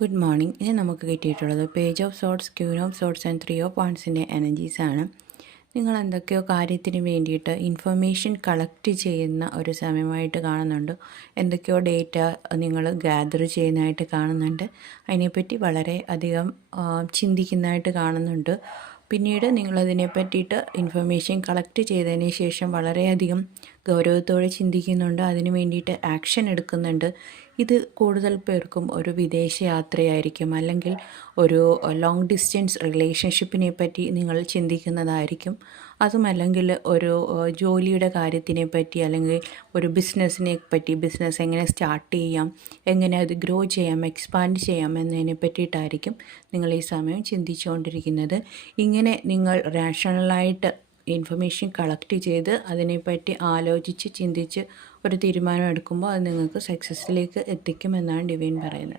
Good morning. ഇനി നമുക്ക് കിട്ടിയിട്ടുള്ളത് page of swords, queen of swords and three of വാൺസിൻ്റെ എനർജീസാണ്. നിങ്ങൾ എന്തൊക്കെയോ കാര്യത്തിന് വേണ്ടിയിട്ട് ഇൻഫർമേഷൻ കളക്ട് ചെയ്യുന്ന ഒരു സമയമായിട്ട് കാണുന്നുണ്ട്. എന്തൊക്കെയോ ഡേറ്റ നിങ്ങൾ ഗ്യാദർ ചെയ്യുന്നതായിട്ട് കാണുന്നുണ്ട്. അതിനെപ്പറ്റി വളരെ അധികം ചിന്തിക്കുന്നതായിട്ട് കാണുന്നുണ്ട്. പിന്നീട് നിങ്ങളതിനെ പറ്റിയിട്ട് ഇൻഫർമേഷൻ കളക്ട് ചെയ്തതിന് ശേഷം വളരെയധികം ഗൗരവത്തോടെ ചിന്തിക്കുന്നുണ്ട്. അതിന് വേണ്ടിയിട്ട് ആക്ഷൻ എടുക്കുന്നുണ്ട്. ഇത് കൂടുതൽ പേർക്കും ഒരു വിദേശ യാത്രയായിരിക്കും, അല്ലെങ്കിൽ ഒരു ലോങ് ഡിസ്റ്റൻസ് റിലേഷൻഷിപ്പിനെ പറ്റി നിങ്ങൾ ചിന്തിക്കുന്നതായിരിക്കും. അതുമല്ലെങ്കിൽ ഒരു ജോലിയുടെ കാര്യത്തിനെ പറ്റി, അല്ലെങ്കിൽ ഒരു ബിസിനസ്സിനെ പറ്റി, ബിസിനസ് എങ്ങനെ സ്റ്റാർട്ട് ചെയ്യാം, എങ്ങനെ അത് ഗ്രോ ചെയ്യാം, എക്സ്പാൻഡ് ചെയ്യാം എന്നതിനെ പറ്റിയിട്ടായിരിക്കും നിങ്ങൾ ഈ സമയം ചിന്തിച്ചുകൊണ്ടിരിക്കുന്നത്. ഇങ്ങനെ നിങ്ങൾ റാഷണലായിട്ട് ഇൻഫർമേഷൻ കളക്ട് ചെയ്ത് അതിനെപ്പറ്റി ആലോചിച്ച് ചിന്തിച്ച് ഒരു തീരുമാനം എടുക്കുമ്പോൾ അത് നിങ്ങൾക്ക് സക്സസ്സിലേക്ക് എത്തിക്കുമെന്നാണ് ഡിവൈൻ പറയുന്നത്.